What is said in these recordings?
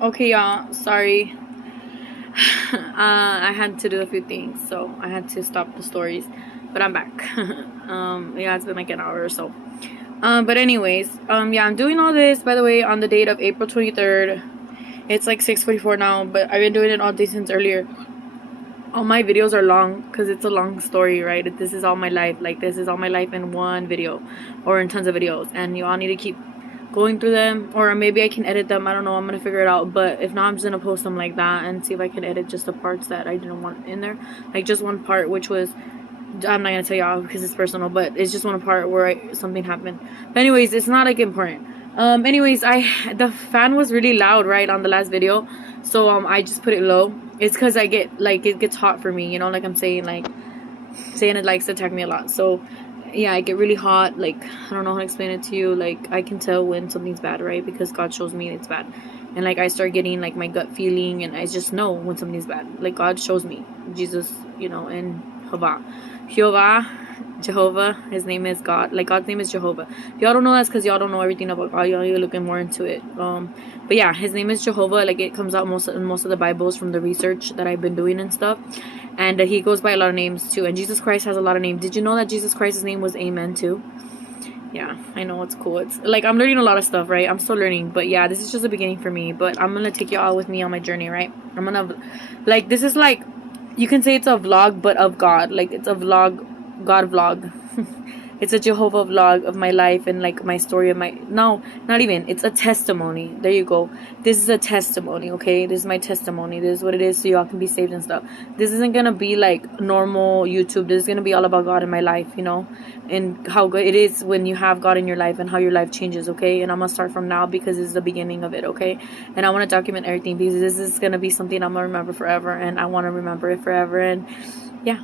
Okay, y'all. Sorry. I had to do a few things, so I had to stop the stories. But I'm back. Yeah, it's been like an hour or so. But anyways, yeah, I'm doing all this, by the way, on the date of April 23rd. It's like 6:44 now, but I've been doing it all day since earlier. All my videos are long because it's a long story, right? This is all my life. Like, this is all my life in one video or in tons of videos, and you all need to keep going through them, or maybe I can edit them. I don't know. I'm gonna figure it out, but if not, I'm just gonna post them like that and see if I can edit just the parts that I didn't want in there, like just one part, which was, I'm not gonna tell y'all because it's personal, but it's just one part where something happened. But anyways, it's not like important. Anyways, the fan was really loud, right, on the last video, so I just put it low. It's because I get, like, it gets hot for me, you know, like I'm saying, like saying it likes to attack me a lot. So yeah, I get really hot. Like, I don't know how to explain it to you. Like, I can tell when something's bad, right? Because God shows me it's bad. And like, I start getting like my gut feeling, and I just know when something's bad. Like, God shows me. Jesus, you know, and Jehovah, his name is God. Like, God's name is Jehovah. If y'all don't know, that's because y'all don't know everything about God. Y'all are looking more into it. But yeah, his name is Jehovah. Like, it comes out in most of the Bibles from the research that I've been doing and stuff. And he goes by a lot of names too. And Jesus Christ has a lot of names. Did you know that Jesus Christ's name was Amen too? Yeah, I know, it's cool. It's like, I'm learning a lot of stuff, right? I'm still learning, but yeah, this is just the beginning for me. But I'm gonna take you all with me on my journey, right? I'm gonna, like, this is like, you can say it's a vlog, but of God. Like, it's a vlog, God vlog. It's a Jehovah vlog of my life and like my story of my, no, not even, it's a testimony. There you go. This is a testimony, okay? This is my testimony. This is what it is, so y'all can be saved and stuff. This isn't gonna be like normal YouTube. This is gonna be all about God in my life, you know, and how good it is when you have God in your life and how your life changes, okay? And I'm gonna start from now because this is the beginning of it, okay? And I want to document everything because this is gonna be something I'm gonna remember forever, and I want to remember it forever. And yeah.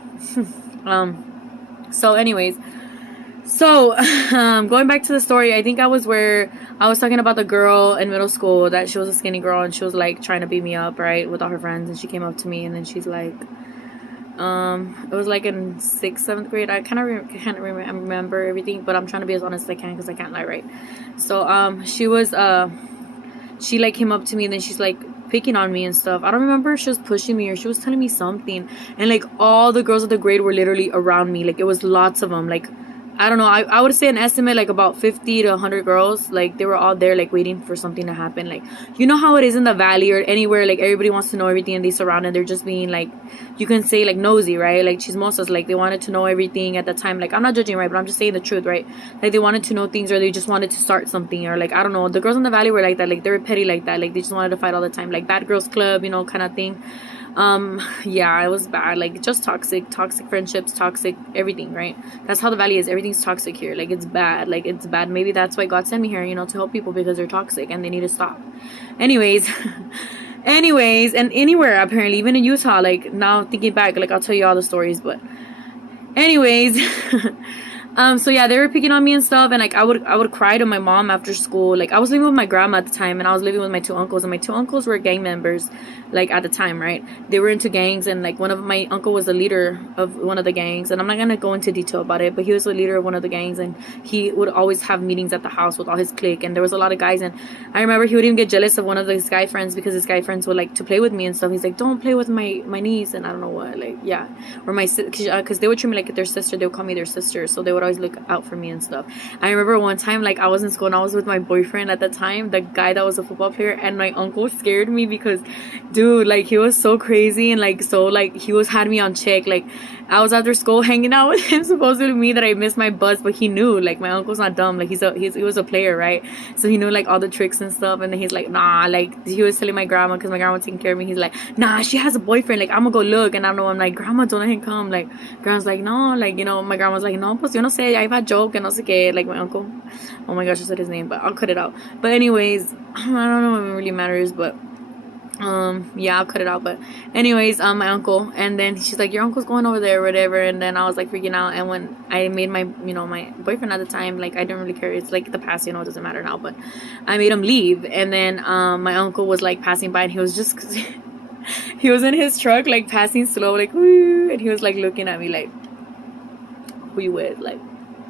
So anyways, so, going back to the story, I think I was where I was talking about the girl in middle school, that she was a skinny girl and she was like trying to beat me up, right, with all her friends. And she came up to me and then she's like, it was like in 6th, 7th grade. I can't remember everything, but I'm trying to be as honest as I can because I can't lie, right? So, she like came up to me and then she's like picking on me and stuff. I don't remember if she was pushing me or she was telling me something. And like, all the girls of the grade were literally around me. Like, it was lots of them. Like, I don't know, I would say an estimate like about 50 to 100 girls. Like, they were all there like waiting for something to happen. Like, you know how it is in the valley or anywhere, like everybody wants to know everything and they surround and they're just being like, you can say like nosy, right? Like chismosas, like they wanted to know everything at the time. Like, I'm not judging, right, but I'm just saying the truth, right? Like, they wanted to know things, or they just wanted to start something, or like, I don't know, the girls in the valley were like that. Like, they were petty like that. Like, they just wanted to fight all the time, like bad girls club, you know, kind of thing. Yeah, it was bad. Like, just toxic friendships, toxic everything, right? That's how the valley is. Everything's toxic here. Like, it's bad. Like, it's bad. Maybe that's why God sent me here, you know, to help people, because they're toxic and they need to stop. Anyways, and anywhere apparently, even in Utah. Like, now thinking back, like, I'll tell you all the stories, but anyways. So yeah, they were picking on me and stuff, and like, I would cry to my mom after school. Like, I was living with my grandma at the time, and I was living with my two uncles, and my two uncles were gang members, like, at the time, right? They were into gangs, and like, one of my uncle was the leader of one of the gangs, and I'm not gonna go into detail about it, but he was the leader of one of the gangs, and he would always have meetings at the house with all his clique, and there was a lot of guys. And I remember he would even get jealous of one of his guy friends because his guy friends would like to play with me and stuff. He's like, don't play with my niece, and I don't know what, like, yeah, or my because they would treat me like their sister. They would call me their sister, so they would always look out for me and stuff. I remember one time, like, I was in school and I was with my boyfriend at the time, the guy that was a football player, and my uncle scared me because, dude, like, he was so crazy, and like, so like, he had me on check. Like, I was after school hanging out with him, supposedly me, that I missed my bus, but he knew, like, my uncle's not dumb. Like, he was a player, right? So he knew like all the tricks and stuff. And then he's like, nah, like, he was telling my grandma, because my grandma was taking care of me, he's like, nah, she has a boyfriend, like, I'm gonna go look. And I know, I'm like, grandma, don't let him come. Like, grandma's like, no, like, you know, my grandma's like, no, pues yo no sé, I've had joke and no sé qué, like, my uncle, oh my gosh, I said his name, but I'll cut it out. But anyways, I don't know if it really matters, but yeah, I'll cut it out. But anyways, my uncle, and then she's like, your uncle's going over there or whatever. And then I was like freaking out. And when I made my, you know, my boyfriend at the time, like, I didn't really care, it's like the past, you know, it doesn't matter now, but I made him leave. And then my uncle was like passing by, and he was just he was in his truck, like, passing slow, like, woo, and he was like looking at me like, who you with, like,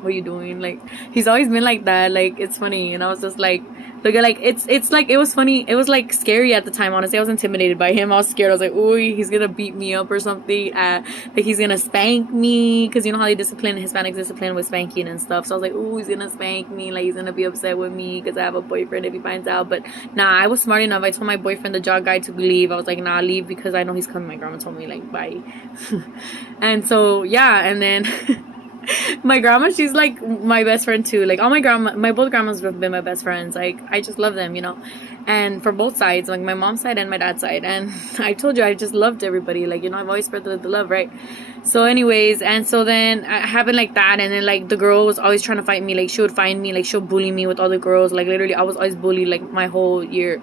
what are you doing? Like, he's always been like that. Like, it's funny. And I was just like Look at, like, it's like, it was funny. It was like scary at the time. Honestly, I was intimidated by him. I was scared. I was like, ooh, he's gonna beat me up or something. Like, he's gonna spank me, because you know how they discipline, Hispanics discipline with spanking and stuff. So I was like, ooh, he's gonna spank me. Like, he's gonna be upset with me because I have a boyfriend if he finds out. But nah, I was smart enough. I told my boyfriend, the jog guy, to leave. I was like, nah, leave, because I know he's coming. My grandma told me, like, bye. And so yeah, and then my grandma, she's like my best friend too. Like, all my both grandmas have been my best friends. Like, I just love them, you know. And for both sides, like my mom's side and my dad's side. And I told you, I just loved everybody. Like, you know, I've always spread the love, right? So anyways, and so then it happened like that. And then, like, the girl was always trying to fight me. Like, she would find me, like, she'll bully me with other girls. Like, literally, I was always bullied, like, my whole year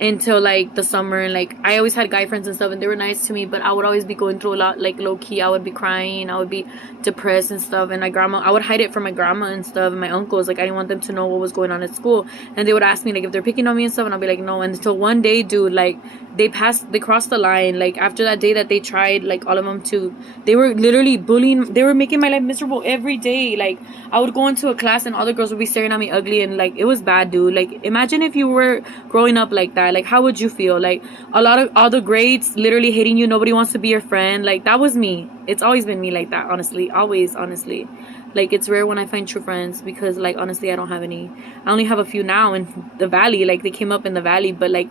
until, like, the summer. And, like, I always had guy friends and stuff, and they were nice to me, but I would always be going through a lot, like, low-key. I would be crying, I would be depressed and stuff. And my grandma, I would hide it from my grandma and stuff, and my uncles. Like, I didn't want them to know what was going on at school. And they would ask me, like, if they're picking on me and stuff, and I'll be like, no. And until one day, dude, like, they crossed the line. Like, after that day that they tried, like, all of them to, they were literally bullying, they were making my life miserable every day. Like, I would go into a class and all the girls would be staring at me ugly, and, like, it was bad, dude. Like, imagine if you were growing up like that. Like, how would you feel? Like, a lot of all the grades literally hating you, nobody wants to be your friend. Like, that was me. It's always been me like that, honestly. Always, honestly. Like, it's rare when I find true friends, because, like, honestly, I don't have any. I only have a few now in the valley. Like, they came up in the valley, but, like,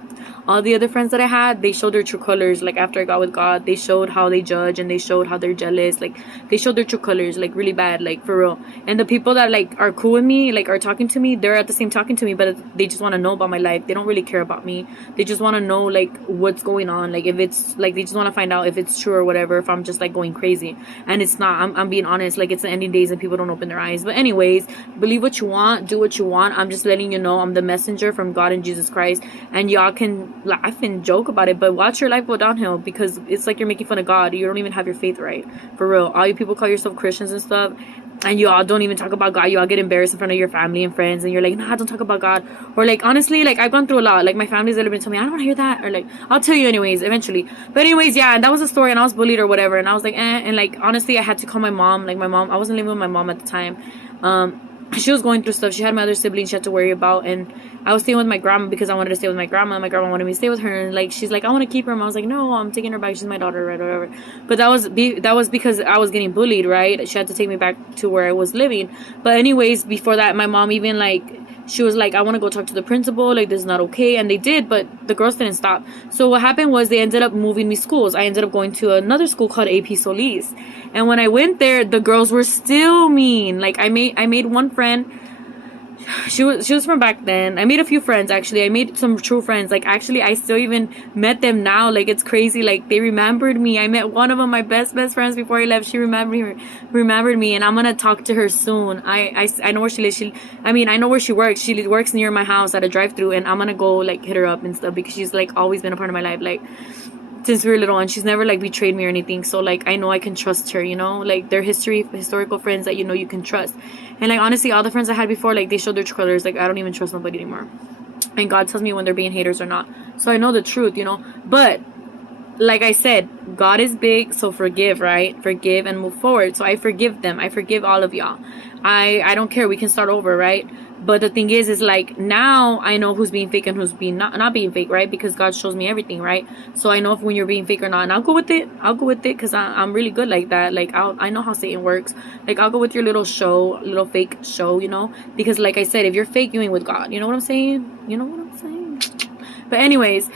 all the other friends that I had, they showed their true colors. Like, after I got with God, they showed how they judge, and they showed how they're jealous. Like, they showed their true colors, like, really bad, like, for real. And the people that, like, are cool with me, like, are talking to me, they're at the same talking to me, but they just want to know about my life. They don't really care about me. They just want to know, like, what's going on. Like, if it's, like, they just want to find out if it's true or whatever, if I'm just, like, going crazy. And it's not. I'm being honest. Like, it's the ending days and people don't open their eyes. But anyways, believe what you want, do what you want. I'm just letting you know I'm the messenger from God and Jesus Christ, and y'all can laugh and joke about it, but watch your life go downhill, because it's like you're making fun of God. You don't even have your faith right, for real. All you people call yourself Christians and stuff, and y'all don't even talk about God. Y'all get embarrassed in front of your family and friends, and you're like, nah, don't talk about God. Or, like, honestly, like, I've gone through a lot. Like, my family's literally been telling me, I don't want to hear that, or, like, I'll tell you anyways eventually. But anyways, yeah, and that was a story, and I was bullied or whatever, and I was like, and, like, honestly, I had to call my mom. Like, my mom, I wasn't living with my mom at the time. She was going through stuff. She had my other siblings she had to worry about, and I was staying with my grandma because I wanted to stay with my grandma. My grandma wanted me to stay with her, and, like, she's like, I want to keep her. And I was like, no, I'm taking her back. She's my daughter, right, whatever. But that was because I was getting bullied, right? She had to take me back to where I was living. But anyways, before that, my mom even, like, she was like, I want to go talk to the principal. Like, this is not okay. And they did, but the girls didn't stop. So what happened was they ended up moving me schools. I ended up going to another school called AP Solis. And when I went there, the girls were still mean. Like, I made one friend. She was from back then. I made a few friends, actually. I made some true friends. Like, actually, I still even met them now. Like, it's crazy. Like, they remembered me. I met one of them, my best friends, before I left. She remembered me, and I'm gonna talk to her soon. I know where she lives. I know where she works. She works near my house at a drive-thru, and I'm gonna go, like, hit her up and stuff, because she's, like, always been a part of my life, like, since we were little, and she's never, like, betrayed me or anything. So, like, I know I can trust her, you know. Like, they're historical friends that, you know, you can trust. And, like, honestly, all the friends I had before, like, they showed their true colors. Like, I don't even trust nobody anymore. And God tells me when they're being haters or not. So I know the truth, you know. But, like I said, God is big, so forgive, right? Forgive and move forward. So I forgive them. I forgive all of y'all. I don't care. We can start over, right? But the thing is like, now I know who's being fake and who's being not being fake, right? Because God shows me everything, right? So I know if when you're being fake or not, and I'll go with it. I'll go with it, because I'm really good like that. Like, I know how Satan works. Like, I'll go with your little fake show, you know? Because, like I said, if you're fake, you ain't with God. You know what I'm saying? You know what I'm saying? But anyways,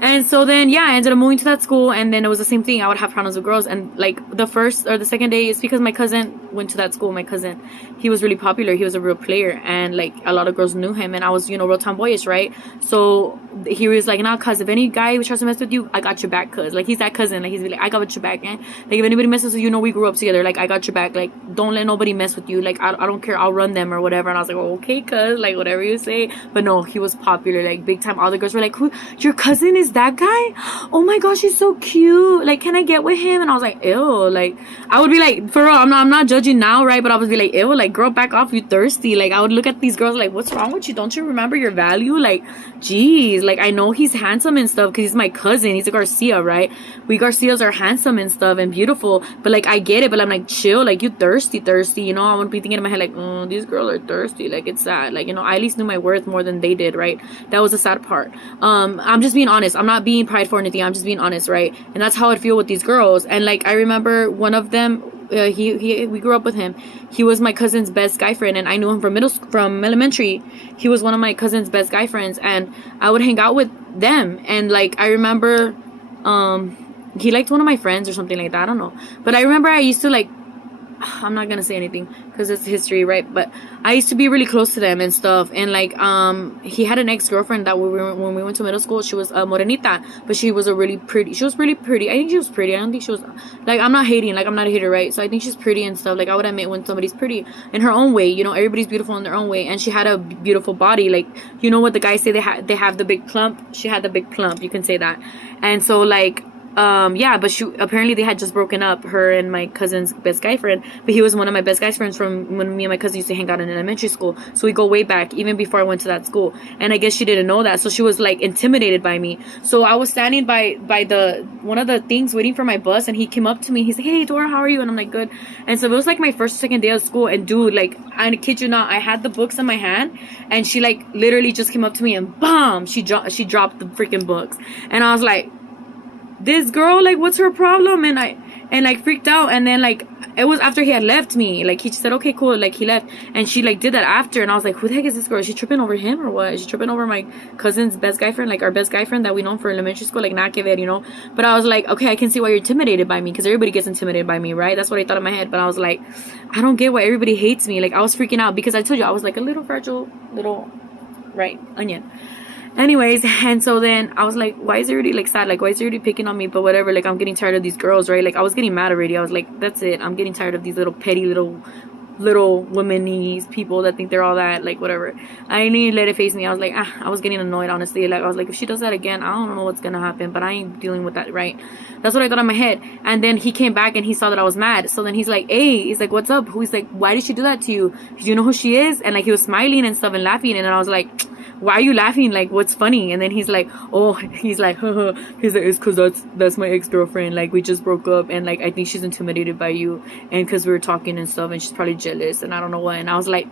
and so then, yeah, I ended up moving to that school, and then it was the same thing. I would have problems with girls, and, like, the first or the second day, it's because my cousin went to that school. My cousin, he was really popular. He was a real player, and, like, a lot of girls knew him, and I was, you know, real tomboyish, right? So he was like, nah, cuz, if any guy tries to mess with you, I got your back, cuz. Like, he's that cousin. Like, he's like, I got your back, man. Like, if anybody messes with you, know we grew up together. Like, I got your back. Like, don't let nobody mess with you. Like, I don't care. I'll run them or whatever. And I was like, oh, okay, cuz, like, whatever you say. But no, he was popular, like, big time. All the girls were like, who, your cousin is is that guy? Oh my gosh, he's so cute. Like, can I get with him? And I was like, ew. Like, I would be like, for real, I'm not judging now, right? But I would be like, ew, like, girl, back off, you thirsty. Like, I would look at these girls like, what's wrong with you? Don't you remember your value? Like, geez, like, I know he's handsome and stuff because he's my cousin. He's a Garcia, right? We Garcias are handsome and stuff and beautiful. But like, I get it. But I'm like, chill. Like, you thirsty. You know, I would be thinking in my head like, oh, these girls are thirsty. Like, it's sad. Like, you know, I at least knew my worth more than they did, right? That was the sad part. I'm just being honest. I'm not being prideful or anything. I'm just being honest, right? And that's how I'd feel with these girls. And like, I remember one of them, we grew up with him. He was my cousin's best guy friend, and I knew him from elementary. He was one of my cousin's best guy friends, and I would hang out with them. And like, I remember, he liked one of my friends or something like that. I don't know, but I remember I used to like, I'm not gonna say anything because it's history, right? But I used to be really close to them and stuff. And like, he had an ex-girlfriend that when we went to middle school, she was a morenita, but she was really pretty. I think she was pretty. I don't think she was like, I'm not hating, like, I'm not a hater, right? So I think she's pretty and stuff. Like, I would admit when somebody's pretty in her own way, you know, everybody's beautiful in their own way. And she had a beautiful body. Like, you know what the guys say, they have the big plump. She had the big plump, you can say that. And so like, yeah, but she apparently they had just broken up, her and my cousin's best guy friend. But he was one of my best guy friends from when me and my cousin used to hang out in elementary school. So we go way back, even before I went to that school. And I guess she didn't know that, so she was like intimidated by me. So I was standing by the one of the things waiting for my bus, and he came up to me. He's like, "Hey Dora, how are you?" And I'm like, "Good." And so it was like my first or second day of school, and dude, like, I kid you not, I had the books in my hand, and she like literally just came up to me and bam, she dropped the freaking books. And I was like, this girl, like, what's her problem? And I like freaked out. And then like, it was after he had left me. Like, he just said, okay, cool, like, he left, and she like did that after. And I was like, who the heck is this girl? Is she tripping over him or what? Is she tripping over my cousin's best guy friend, like our best guy friend that we known for elementary school? Like, not que ver, you know. But I was like, okay, I can see why you're intimidated by me, because everybody gets intimidated by me, right? That's what I thought in my head. But I was like, I don't get why everybody hates me. Like, I was freaking out because I told you I was like a little fragile little, right, onion. Anyways, and so then I was like, why is everybody like sad? Like, why is everybody picking on me? But whatever, like, I'm getting tired of these girls, right? Like, I was getting mad already. I was like, that's it, I'm getting tired of these little petty little womanese people that think they're all that. Like, whatever, I need to let it face me. I was like, I was getting annoyed, honestly. Like, I was like, if she does that again, I don't know what's gonna happen, but I ain't dealing with that, right? That's what I thought in my head. And then he came back and he saw that I was mad. So then he's like, hey, he's like, what's up? He's like, why did she do that to you? Do you know who she is? And like, he was smiling and stuff and laughing. And then I was like, why are you laughing? Like, what's funny? And then he's like, oh, he's like, he's like, it's because that's my ex-girlfriend. Like, we just broke up, and like, I think she's intimidated by you, and because we were talking and stuff, and she's probably jealous, and I don't know what. And I was like,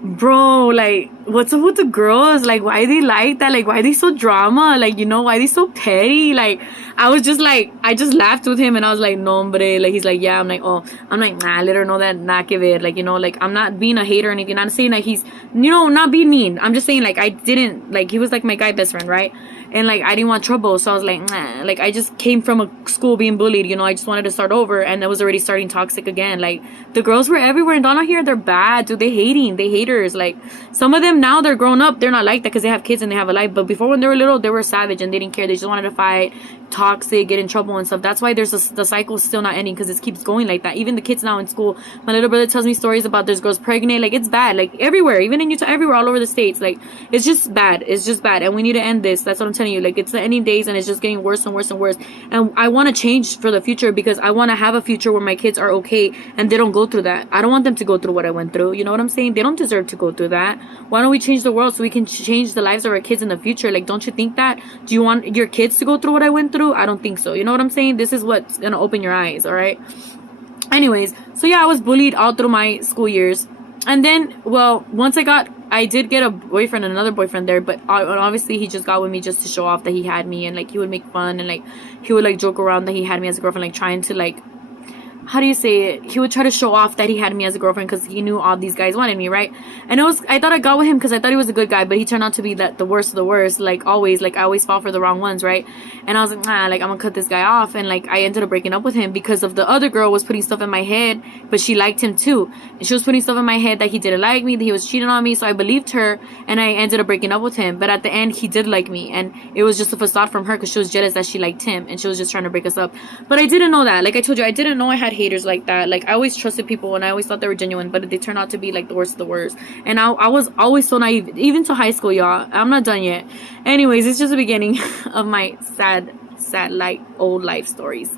bro, like, what's up with the girls? Like, why they like that? Like, why they so drama? Like, you know, why they so petty? Like, I was just like, I just laughed with him, and I was like, no, hombre. Like, he's like, yeah. I'm like, oh, I'm like, nah, let her know that, nah, que ver. Like, you know, like, I'm not being a hater or anything. I'm not saying like he's, you know, not being mean. I'm just saying, like, I didn't, like, he was like my guy best friend, right? And like, I didn't want trouble, so I was like, nah. Like, I just came from a school being bullied, you know. I just wanted to start over, and I was already starting toxic again. Like, the girls were everywhere in Donald here. They're bad, dude. They haters. Like, some of them now, they're grown up, they're not like that because they have kids and they have a life. But before, when they were little, they were savage and they didn't care. They just wanted to fight, toxic, get in trouble and stuff. That's why the cycle is still not ending, because it keeps going like that. Even the kids now in school, my little brother tells me stories about there's girls pregnant. Like, it's bad, like, everywhere, even in Utah, everywhere, all over the states. Like, it's just bad, and we need to end this. That's what I'm telling you. Like, it's the ending days, and it's just getting worse and worse and worse. And I want to change for the future, because I want to have a future where my kids are okay and they don't go through that. I don't want them to go through what I went through. You know what I'm saying? They don't deserve to go through that. Why don't we change the world so we can change the lives of our kids in the future? Like, don't you think that? Do you want your kids to go through what I went through? I don't think so. You know what I'm saying? This is what's gonna open your eyes, all right? Anyways, so yeah, I was bullied all through my school years. And then, well, once I did get a boyfriend, another boyfriend there, but obviously he just got with me just to show off that he had me, and like, he would make fun, and like, he would like joke around that he had me as a girlfriend, like, trying to like, how do you say it? He would try to show off that he had me as a girlfriend because he knew all these guys wanted me, right? And I thought I got with him because I thought he was a good guy, but he turned out to be the worst of the worst. Like, always, like, I always fall for the wrong ones, right? And I was like, nah, like, I'm gonna cut this guy off. And like, I ended up breaking up with him because of the other girl was putting stuff in my head, but she liked him too. And she was putting stuff in my head that he didn't like me, that he was cheating on me. So I believed her, and I ended up breaking up with him. But at the end, he did like me, and it was just a facade from her because she was jealous that she liked him, and she was just trying to break us up. But I didn't know that. Like I told you, I didn't know I had had haters like that. Like, I always trusted people and I always thought they were genuine, but they turned out to be like the worst of the worst. And I was always so naive, even to high school, y'all. I'm not done yet. Anyways, it's just the beginning of my sad like old life stories.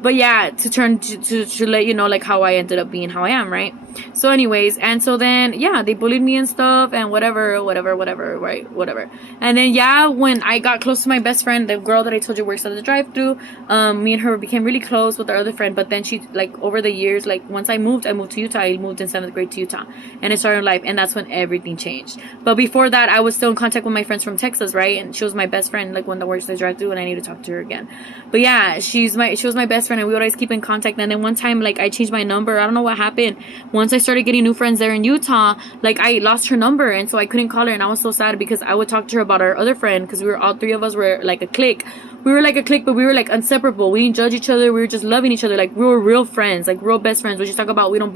But yeah, to let you know like how I ended up being how I am, right? So anyways, and so then yeah, they bullied me and stuff and whatever, right, whatever. And then yeah, when I got close to my best friend, the girl that I told you works at the drive-thru, me and her became really close with our other friend. But then she, like, over the years, like, once I moved to Utah. I moved in 7th grade to Utah, and I started life, and that's when everything changed. But before that, I was still in contact with my friends from Texas, right? And she was my best friend, like, when the works at the drive-thru, and I need to talk to her again. But yeah, she was my best friend, and we would always keep in contact. And then one time, like, I changed my number. I don't know what happened. Once I started getting new friends there in Utah, like, I lost her number, and so I couldn't call her, and I was so sad because I would talk to her about our other friend, because we were all three of us were like a clique. We were like a clique, but we were like inseparable. We didn't judge each other. We were just loving each other. Like, we were real friends, like real best friends. We just talk about we don't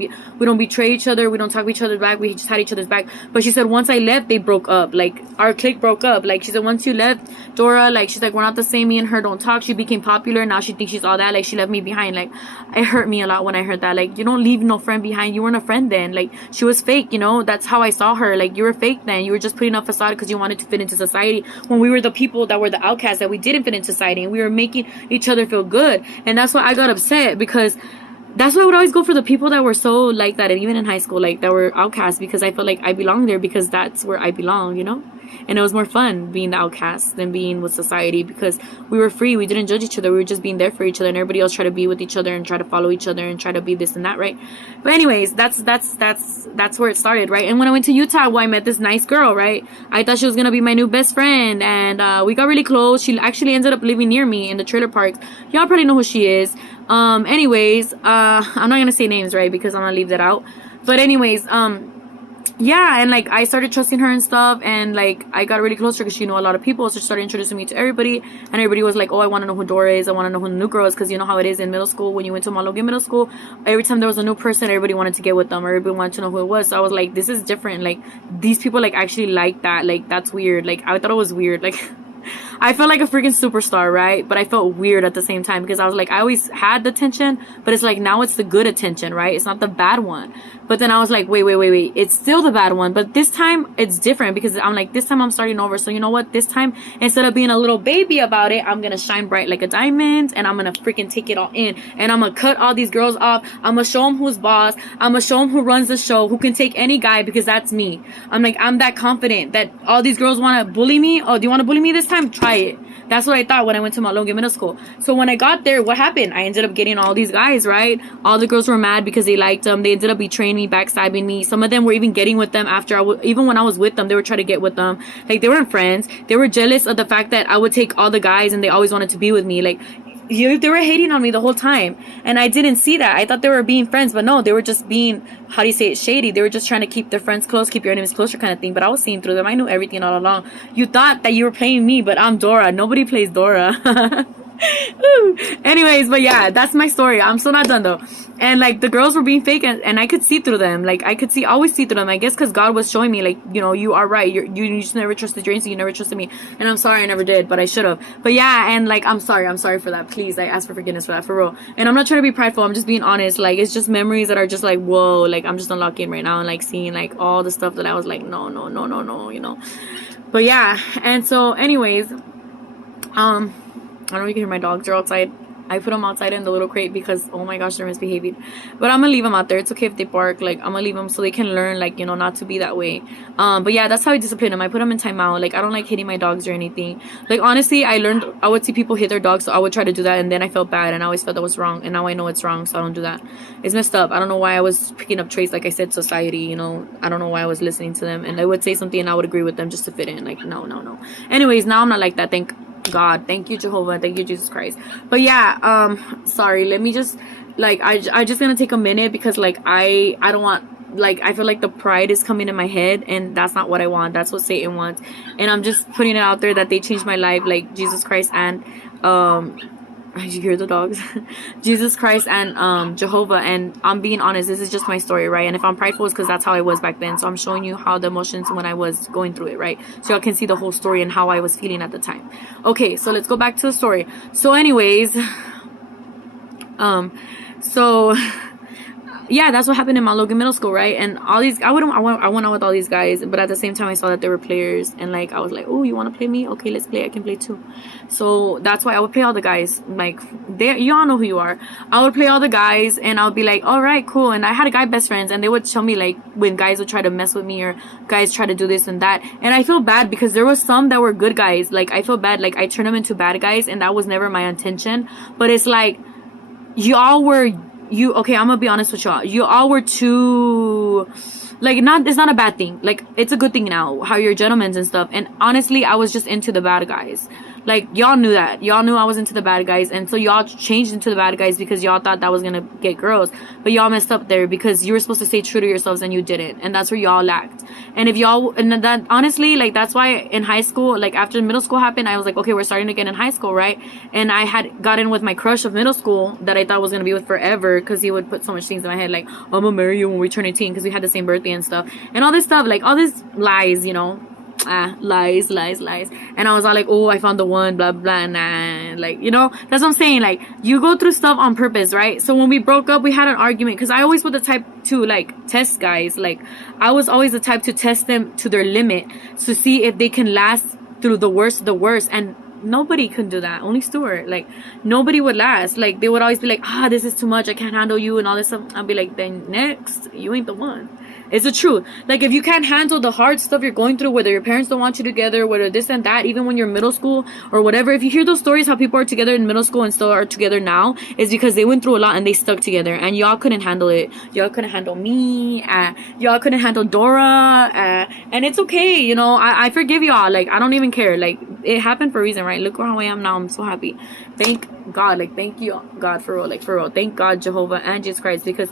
betray each other. We don't talk each other back. We just had each other's back. But she said once I left, they broke up. Like, our clique broke up. Like, she said once you left, Dora, like, she's like, we're not the same. Me and her don't talk. She became popular. Now she thinks she's all that. Like, she left me behind. Like, it hurt me a lot when I heard that. Like, you don't leave no friend behind. You weren't a friend then. Like, she was fake, you know. That's how I saw her. Like, you were fake then. You were just putting up facade because you wanted to fit into society, when we were the people that were the outcasts, that we didn't fit into society, and we were making each other feel good. And that's why I got upset, because that's why I would always go for the people that were so like that, and even in high school, like, that were outcasts, because I felt like I belonged there, because that's where I belong, you know. And it was more fun being the outcast than being with society, because we were free. We didn't judge each other. We were just being there for each other, and everybody else tried to be with each other and try to follow each other and try to be this and that, right? But anyways, that's where it started, right? And when I went to Utah, well, I met this nice girl, right? I thought she was gonna be my new best friend, and we got really close. She actually ended up living near me in the trailer parks. Y'all probably know who she is. Anyways, I'm not gonna say names, right? Because I'm gonna leave that out. But anyways, yeah, and like, I started trusting her and stuff, and like, I got really close to her because she knew a lot of people, so she started introducing me to everybody, and everybody was like, oh, I want to know who Dora is, I want to know who the new girl is, because you know how it is in middle school. When you went to Logan Middle School, every time there was a new person, everybody wanted to get with them, or everybody wanted to know who it was. So I was like, this is different. Like, these people like actually like that. Like, that's weird. Like, I thought it was weird. Like, I felt like a freaking superstar, right? But I felt weird at the same time, because I was like, I always had the attention, but it's like, now it's the good attention, right? It's not the bad one. But then I was like, wait. It's still the bad one. But this time it's different, because I'm like, this time I'm starting over. So you know what? This time, instead of being a little baby about it, I'm going to shine bright like a diamond, and I'm going to freaking take it all in. And I'm going to cut all these girls off. I'm going to show them who's boss. I'm going to show them who runs the show, who can take any guy, because that's me. I'm like, I'm that confident that all these girls want to bully me. Oh, do you want to bully me this time? Try it. That's what I thought when I went to Logan Middle School. So when I got there, what happened? I ended up getting all these guys, right? All the girls were mad because they liked them. They ended up betraying me, backstabbing me. Some of them were even getting with them after even when I was with them, they were trying to get with them. Like, they weren't friends. They were jealous of the fact that I would take all the guys, and they always wanted to be with me. Like, they were hating on me the whole time, and I didn't see that. I thought they were being friends, but no, they were just being, how do you say it, shady. They were just trying to keep their friends close, keep your enemies closer, kind of thing. But I was seeing through them. I knew everything all along. You thought that you were playing me, but I'm Dora. Nobody plays Dora. Anyways, but yeah, that's my story. I'm still not done though. And like, the girls were being fake, and I could see through them. Like, I could always see through them. I guess because God was showing me, like, you know, you are right. You just never trusted your instinct. You never trusted me. And I'm sorry I never did, but I should have. But yeah, and like, I'm sorry for that. Please, I ask for forgiveness for that, for real. And I'm not trying to be prideful. I'm just being honest. Like, it's just memories that are just like, whoa. Like, I'm just unlocking right now, and like seeing like all the stuff that I was like, no, you know. But yeah, and so anyways, I don't know if you can hear my dogs. They're outside. I put them outside in the little crate because, oh my gosh, they're misbehaving. But I'm gonna leave them out there. It's okay if they bark. Like, I'm gonna leave them so they can learn, like, you know, not to be that way. But yeah, that's how I discipline them. I put them in timeout. Like, I don't like hitting my dogs or anything. Like, honestly, I learned, I would see people hit their dogs, so I would try to do that, and then I felt bad, and I always felt that was wrong, and now I know it's wrong, so I don't do that. It's messed up. I don't know why I was picking up traits, like I said, society, you know. I don't know why I was listening to them, and they would say something, and I would agree with them just to fit in. Like, no. Anyways, now I'm not like that. Thank God. Thank you, Jehovah. Thank you, Jesus Christ. But yeah, sorry, let me just, like, I just gonna take a minute, because like, I don't want, like, I feel like the pride is coming in my head, and that's not what I want. That's what Satan wants. And I'm just putting it out there that they changed my life, like Jesus Christ and did you hear the dogs? Jesus Christ and Jehovah. And I'm being honest, this is just my story, right? And if I'm prideful, it's because that's how I was back then. So I'm showing you how the emotions when I was going through it, right? So y'all can see the whole story and how I was feeling at the time. Okay, so let's go back to the story. So anyways, So yeah, that's what happened in my Logan Middle School, right? And all these, I went out with all these guys, but at the same time, I saw that they were players, and like I was like, oh, you want to play me? Okay, let's play. I can play too. So that's why I would play all the guys. Like, you all know who you are. I would play all the guys, and I would be like, all right, cool. And I had a guy best friends, and they would tell me like when guys would try to mess with me or guys try to do this and that, and I feel bad because there was some that were good guys. Like I feel bad, like I turned them into bad guys, and that was never my intention. But it's like y'all were. Okay, I'm gonna be honest with y'all. You all were too, like, it's not a bad thing. Like, it's a good thing now, how you're gentlemen and stuff. And honestly, I was just into the bad guys. Like, y'all knew that. Y'all knew I was into the bad guys. And so y'all changed into the bad guys because y'all thought that was gonna get girls. But y'all messed up there because you were supposed to stay true to yourselves and you didn't. And that's where y'all lacked. And that, honestly, like, that's why in high school, like, after middle school happened, I was like, okay, we're starting again in high school, right? And I had gotten with my crush of middle school that I thought was gonna be with forever because he would put so much things in my head, like, I'm gonna marry you when we turn 18 because we had the same birthday and stuff. And all this stuff, like, all these lies, you know. Lies. And I was all like, oh, I found the one, blah blah, nah. Like, you know, that's what I'm saying. Like, you go through stuff on purpose, right? So when we broke up, we had an argument because I always was the type to like test guys. Like, I was always the type to test them to their limit to see if they can last through the worst of the worst. And nobody could do that. Only Stuart. Like, nobody would last. Like, they would always be like, this is too much, I can't handle you and all this stuff. I'd be like, then next, you ain't the one. It's the truth. Like, if you can't handle the hard stuff you're going through, whether your parents don't want you together, whether this and that, even when you're in middle school or whatever, if you hear those stories how people are together in middle school and still are together now, it's because they went through a lot and they stuck together. And y'all couldn't handle it. Y'all couldn't handle me. Y'all couldn't handle Dora. And it's okay, you know. I forgive y'all. Like, I don't even care. Like, it happened for a reason, right? Look how I am now. I'm so happy. Thank God. Like, thank you, God, for real. Like, for real. Thank God, Jehovah and Jesus Christ, because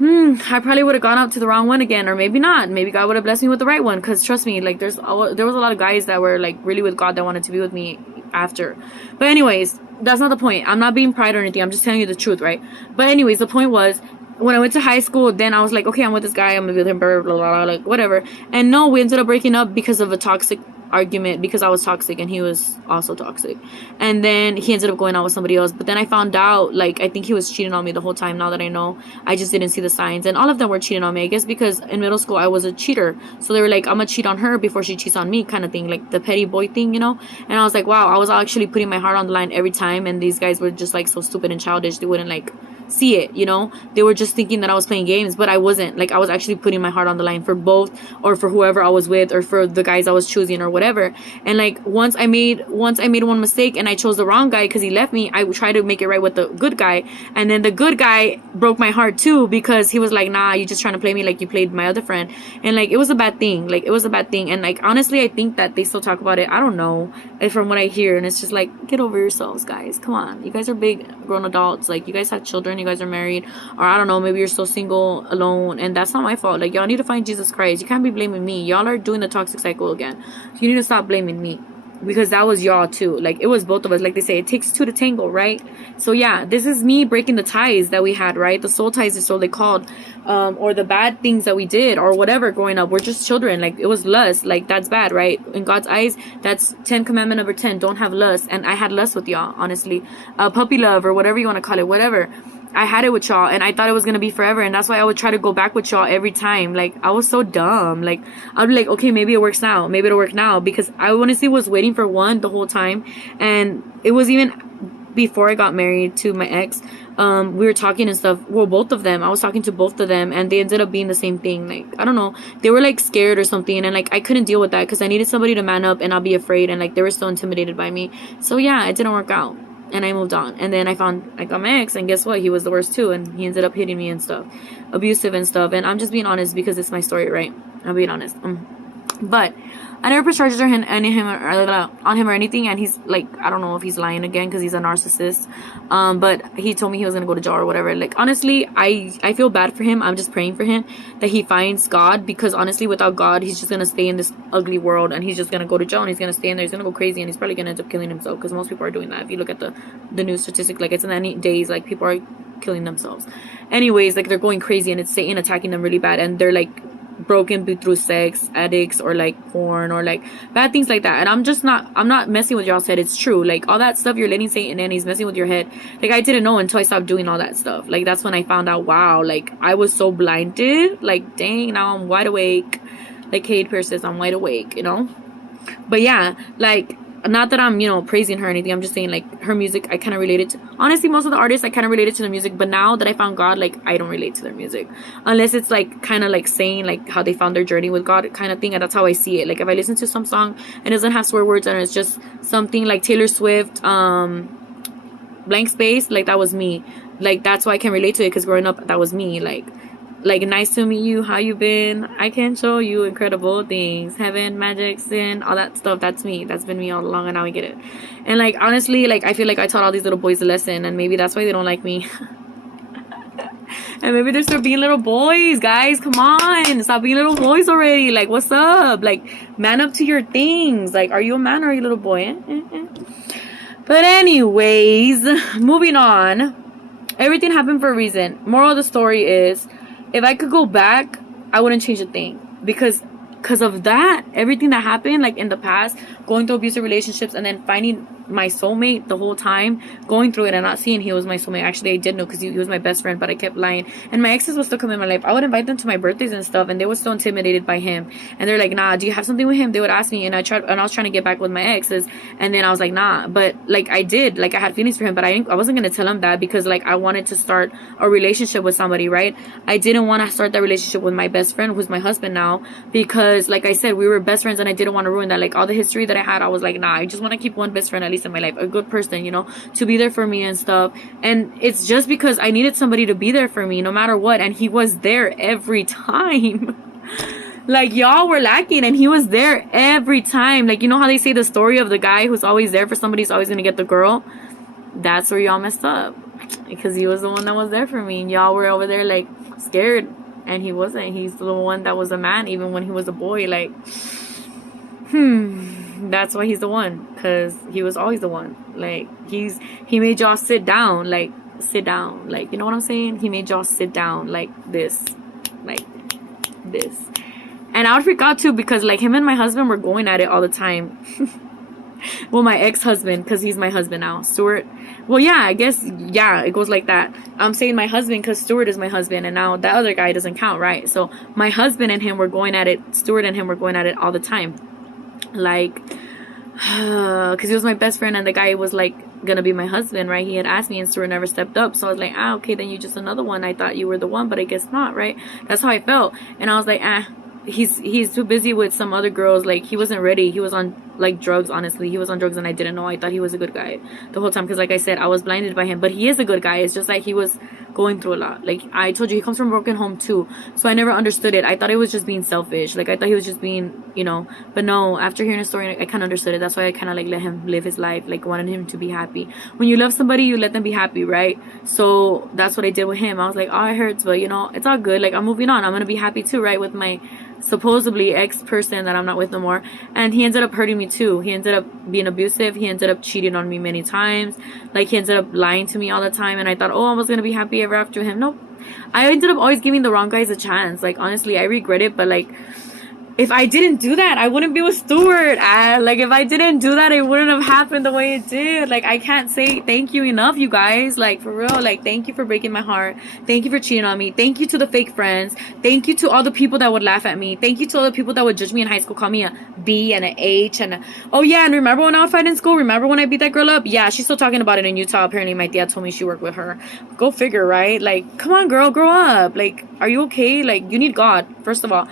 I probably would have gone out to the wrong one again, or maybe not. Maybe God would have blessed me with the right one. Because trust me, like, there was a lot of guys that were like really with God that wanted to be with me after. But anyways, that's not the point. I'm not being pride or anything. I'm just telling you the truth, right? But anyways, the point was, when I went to high school, then I was like, okay, I'm with this guy, I'm gonna be with him, blah, blah, blah, blah, like, whatever. And no, we ended up breaking up because of a toxic argument, because I was toxic and he was also toxic. And then he ended up going out with somebody else. But then I found out, like, I think he was cheating on me the whole time. Now that I know, I just didn't see the signs. And all of them were cheating on me, I guess, because in middle school I was a cheater. So they were like, I'm gonna cheat on her before she cheats on me, kind of thing, like the petty boy thing, you know. And I was like, wow, I was actually putting my heart on the line every time. And these guys were just like so stupid and childish, they wouldn't like see it, you know. They were just thinking that I was playing games, but I wasn't. Like, I was actually putting my heart on the line for both, or for whoever I was with, or for the guys I was choosing, or whatever. And like, once I made one mistake and I chose the wrong guy because he left me, I tried to make it right with the good guy. And then the good guy broke my heart too, because he was like, nah, you just trying to play me like you played my other friend. And like, it was a bad thing. Like, it was a bad thing. And like, honestly, I think that they still talk about it. I don't know, from what I hear. And it's just like, get over yourselves, guys. Come on, you guys are big grown adults. Like, you guys have children, you guys are married, or I don't know, maybe you're still single, alone, and that's not my fault. Like, y'all need to find Jesus Christ. You can't be blaming me. Y'all are doing the toxic cycle again. You need to stop blaming me, because that was y'all too. Like, it was both of us. Like they say, it takes two to tango, right? So yeah, this is me breaking the ties that we had, right? The soul ties is so they called, or the bad things that we did or whatever growing up. We're just children. Like, it was lust. Like, that's bad, right? In God's eyes, that's 10 commandment number 10, don't have lust. And I had lust with y'all, honestly. Puppy love, or whatever you want to call it, whatever. I had it with y'all, and I thought it was gonna be forever, and that's why I would try to go back with y'all every time. Like, I was so dumb. Like, I'd be like, okay, maybe it works now, maybe it'll work now, because I honestly was waiting for one the whole time. And it was even before I got married to my ex. We were talking and stuff. Well, both of them, I was talking to both of them, and they ended up being the same thing. Like, I don't know, they were like scared or something, and like, I couldn't deal with that because I needed somebody to man up and not be afraid, and like, they were still intimidated by me. So yeah, it didn't work out. And I moved on. And then I got my ex, and guess what? He was the worst too, and he ended up hitting me and stuff, abusive and stuff. And I'm just being honest because it's my story, right? I'm being honest. But I never put charges on him or anything, and he's like, I don't know if he's lying again because he's a narcissist. But he told me he was gonna go to jail or whatever. Like, honestly, I feel bad for him. I'm just praying for him that he finds God, because honestly, without God, he's just gonna stay in this ugly world, and he's just gonna go to jail, and he's gonna stay in there. He's gonna go crazy, and he's probably gonna end up killing himself, because most people are doing that. If you look at the news statistic, like, it's in any days, like, people are killing themselves. Anyways, like, they're going crazy, and it's Satan attacking them really bad, and they're like broken through sex addicts or like porn or like bad things like that. And I'm not messing with y'all's head. It's true. Like all that stuff, you're letting Satan in, he's messing with your head. Like I didn't know until I stopped doing all that stuff. Like that's when I found out, wow, like I was so blinded. Like dang, now I'm wide awake. Like Kate Pierce says, I'm wide awake, you know. But yeah, like, not that I'm, you know, praising her or anything. I'm just saying, like, her music, I kind of related to. Honestly, most of the artists, I kind of related to their music. But now that I found God, like, I don't relate to their music. Unless it's, like, kind of, like, saying, like, how they found their journey with God kind of thing. And that's how I see it. Like, if I listen to some song and it doesn't have swear words and it's just something like Taylor Swift, Blank Space, like, that was me. Like, that's why I can relate to it. Because growing up, that was me. Like, nice to meet you, how you been, I can show you incredible things, heaven, magic, sin, all that stuff. That's me. That's been me all along, and now I get it. And like, honestly, like, I feel like I taught all these little boys a lesson, and maybe that's why they don't like me. And maybe they're still being little boys, guys. Come on, stop being little boys already. Like, what's up? Like, man up to your things. Like, are you a man or are you a little boy? But anyways, moving on. Everything happened for a reason. Moral of the story is, if I could go back, I wouldn't change a thing. Because of that, everything that happened, like in the past, going through abusive relationships and then finding my soulmate the whole time, going through it and not seeing he was my soulmate. Actually, I did know because he was my best friend, but I kept lying. And my exes would still come in my life. I would invite them to my birthdays and stuff, and they were still intimidated by him. And they're like, nah, do you have something with him? They would ask me, and I was trying to get back with my exes, and then I was like, nah. But like I did, like I had feelings for him, but I wasn't gonna tell him that because like I wanted to start a relationship with somebody, right? I didn't want to start that relationship with my best friend, who's my husband now, because like I said, we were best friends, and I didn't want to ruin that. Like all the history that I had, I was like, nah, I just want to keep one best friend at least in my life, a good person, you know, to be there for me and stuff. And it's just because I needed somebody to be there for me no matter what, and he was there every time. Like y'all were lacking and he was there every time. Like, you know how they say the story of the guy who's always there for somebody, who's always gonna get the girl? That's where y'all messed up, because he was the one that was there for me, and y'all were over there like scared, and he wasn't. He's the one that was a man even when he was a boy. Like, that's why he's the one, because he was always the one. Like, he made y'all sit down, like, you know what I'm saying? He made y'all sit down like this. And I would freak out too, because like him and my husband were going at it all the time. Well, my ex-husband, because he's my husband now, Stuart. Well, yeah, I guess, yeah, it goes like that. I'm saying my husband because Stuart is my husband, and now that other guy doesn't count, right? So my husband and him were going at it, Stuart and him were going at it all the time. Like, because he was my best friend, and the guy was like gonna be my husband, right? He had asked me, and Stuart never stepped up. So I was like, okay, then you're just another one. I thought you were the one, but I guess not, right? That's how I felt. And I was like, he's too busy with some other girls. Like, he wasn't ready. He was on like drugs. Honestly, he was on drugs, and I didn't know. I thought he was a good guy the whole time, because like I said, I was blinded by him. But he is a good guy. It's just like he was going through a lot. Like I told you, he comes from a broken home too, so I never understood it. I thought it was just being selfish. Like I thought he was just being, you know, but no, after hearing the story, I kind of understood it. That's why I kind of like let him live his life, like wanted him to be happy. When you love somebody, you let them be happy, right? So that's what I did with him. I was like, oh, it hurts, but you know, it's all good. Like, I'm moving on. I'm gonna be happy too, right, with my supposedly ex-person that I'm not with no more. And he ended up hurting me too. He ended up being abusive. He ended up cheating on me many times. Like, he ended up lying to me all the time, and I thought, oh, I was gonna be happy ever after him. Nope. I ended up always giving the wrong guys a chance. Like, honestly, I regret it, but like, if I didn't do that, I wouldn't be with Stuart. Like, if I didn't do that, it wouldn't have happened the way it did. Like, I can't say thank you enough, you guys. Like, for real. Like, thank you for breaking my heart. Thank you for cheating on me. Thank you to the fake friends. Thank you to all the people that would laugh at me. Thank you to all the people that would judge me in high school, call me a B and an H and oh yeah, and remember when I would fight in school? Remember when I beat that girl up? Yeah, she's still talking about it in Utah. Apparently, my dad told me she worked with her. Go figure, right? Like, come on, girl, grow up. Like, are you okay? Like, you need God, first of all.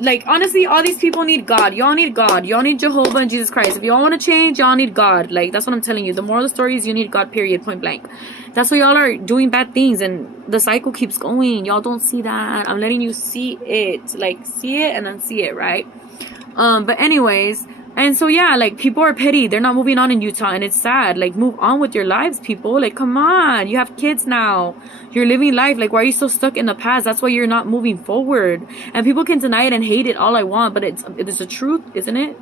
Like, honestly, all these people need God. Y'all need God. Y'all need Jehovah and Jesus Christ. If y'all want to change, y'all need God. Like, that's what I'm telling you. The moral of the story is you need God, period, point blank. That's why y'all are doing bad things, and the cycle keeps going. Y'all don't see that. I'm letting you see it. Like, see it and then see it, right? But anyways, and so yeah, like, people are petty. They're not moving on in Utah, and it's sad. Like, move on with your lives, people. Like, come on. You have kids now. You're living life. Like, why are you so stuck in the past? That's why you're not moving forward. And people can deny it and hate it all I want, but it's the truth, isn't it?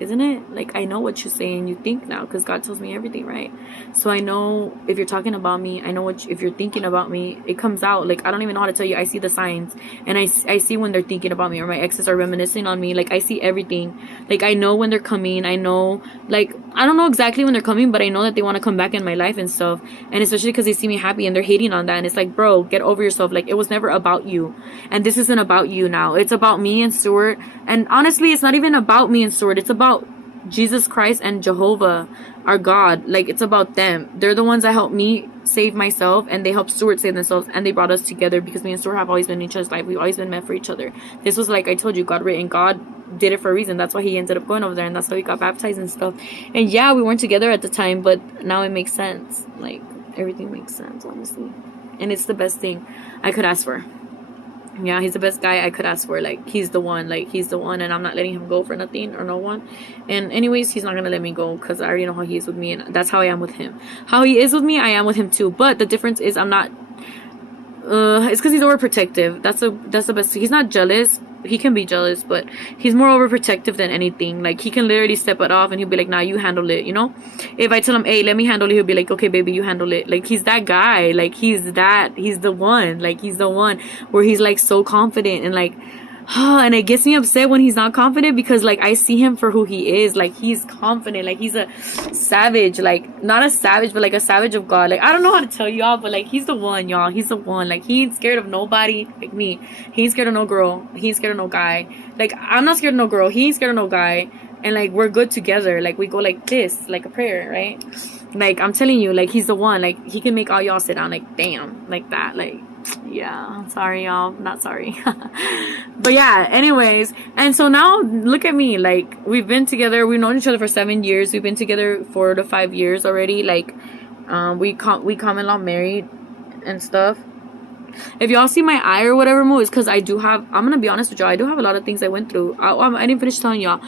isn't it? Like, I know what you say and you think now, because God tells me everything, right? So I know if you're talking about me, I know what if you're thinking about me, it comes out. Like, I don't even know how to tell you. I see the signs, and I see when they're thinking about me, or my exes are reminiscing on me. Like, I see everything. Like, I know when they're coming. I know, like, I don't know exactly when they're coming, but I know that they want to come back in my life and stuff. And especially because they see me happy and they're hating on that. And it's like, bro, get over yourself. Like, it was never about you. And this isn't about you now. It's about me and Stuart. And honestly, it's not even about me and Stuart. It's about Jesus Christ and Jehovah, our God. Like, it's about them. They're the ones that helped me save myself, and they helped Stuart save themselves, and they brought us together, because me and Stuart have always been in each other's life. We've always been meant for each other. This was, like I told you, God written. God did it for a reason. That's why he ended up going over there, and that's how he got baptized and stuff. And yeah, we weren't together at the time, but now it makes sense. Like, everything makes sense, honestly. And it's the best thing I could ask for. Yeah, he's the best guy I could ask for. Like, he's the one. Like, he's the one, and I'm not letting him go for nothing or no one. And anyways, he's not gonna let me go, because I already know how he is with me, and that's how I am with him. How he is with me, I am with him too. But the difference is, I'm not it's because he's overprotective. That's the best. He's not jealous. He can be jealous, but he's more overprotective than anything. Like, he can literally step it off, and he'll be like, nah, you handle it, you know? If I tell him, hey, let me handle it, he'll be like, okay, baby, you handle it. Like, he's that guy. Like, he's the one. Like, he's the one where he's, like, so confident, and, like, and it gets me upset when he's not confident, because, like, I see him for who he is. Like, he's confident. Like, he's a savage. Like, not a savage, but, like, a savage of God. Like, I don't know how to tell y'all, but, like, he's the one, y'all. He's the one. Like, he ain't scared of nobody like me. He ain't scared of no girl. He ain't scared of no guy. Like, I'm not scared of no girl. He ain't scared of no guy. And, like, we're good together. Like, we go like this, like a prayer, right? Like, I'm telling you, like, he's the one. Like, he can make all y'all sit down, like, damn, like that. Like, yeah, I'm sorry, y'all. Not sorry. But yeah, anyways. And so now, look at me. Like, we've been together. We've known each other for 7 years. We've been together 4 to 5 years already. Like, we common law married and stuff. If y'all see my eye or whatever move, it's because I do have, I'm gonna be honest with y'all, I do have a lot of things I went through. I didn't finish telling y'all.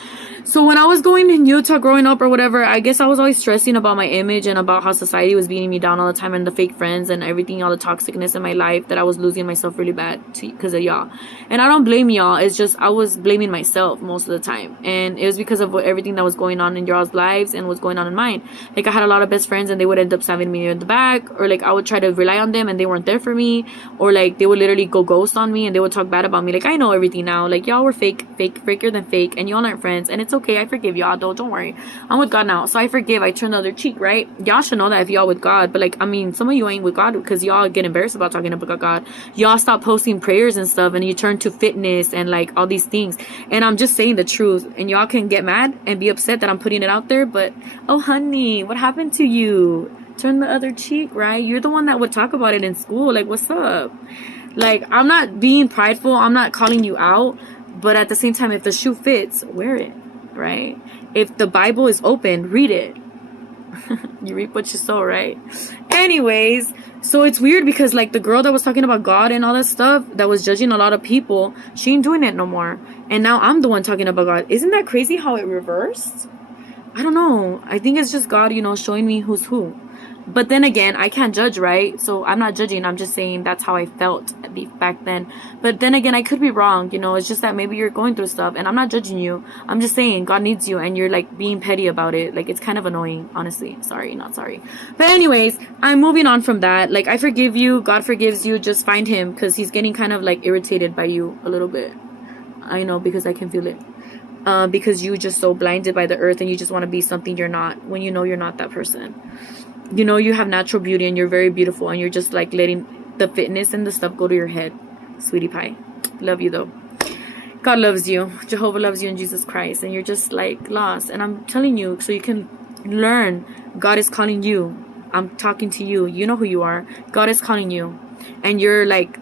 So when I was going in Utah growing up or whatever, I guess I was always stressing about my image and about how society was beating me down all the time, and the fake friends and everything, all the toxicness in my life, that I was losing myself really bad because of y'all. And I don't blame y'all. It's just I was blaming myself most of the time, and it was because of everything that was going on in y'all's lives and what's going on in mine. Like, I had a lot of best friends, and they would end up stabbing me in the back, or like I would try to rely on them and they weren't there for me, or like they would literally go ghost on me, and they would talk bad about me. Like, I know everything now. Like, y'all were faker than fake, and y'all aren't friends, and it's okay. I forgive y'all, though. Don't worry. I'm with God now, so I forgive. I turn the other cheek, right? Y'all should know that if y'all with God. But like, I mean, some of you ain't with God because y'all get embarrassed about talking about God. Y'all stop posting prayers and stuff, and you turn to fitness and like all these things. And I'm just saying the truth, and y'all can get mad and be upset that I'm putting it out there, but oh honey, what happened to you? Turn the other cheek, right? You're the one that would talk about it in school. Like, what's up? Like, I'm not being prideful. I'm not calling you out. But at the same time, if the shoe fits, wear it, right? If the Bible is open, read it. You reap what you sow, right? Anyways, so it's weird because, like, the girl that was talking about God and all that stuff, that was judging a lot of people, she ain't doing it no more. And now I'm the one talking about God. Isn't that crazy how it reversed? I don't know. I think it's just God, you know, showing me who's who. But then again, I can't judge, right? So I'm not judging. I'm just saying that's how I felt back then. But then again, I could be wrong. You know, it's just that maybe you're going through stuff, and I'm not judging you. I'm just saying God needs you, and you're like being petty about it. Like, it's kind of annoying, honestly. Sorry, not sorry. But anyways, I'm moving on from that. Like, I forgive you. God forgives you. Just find him, because he's getting kind of like irritated by you a little bit. I know, because I can feel it. Because you just so blinded by the earth, and you just want to be something you're not, when you know you're not that person. You know, you have natural beauty, and you're very beautiful, and you're just like letting the fitness and the stuff go to your head. Sweetie pie. Love you though. God loves you. Jehovah loves you in Jesus Christ, and you're just like lost. And I'm telling you, so you can learn. God is calling you. I'm talking to you. You know who you are. God is calling you, and you're like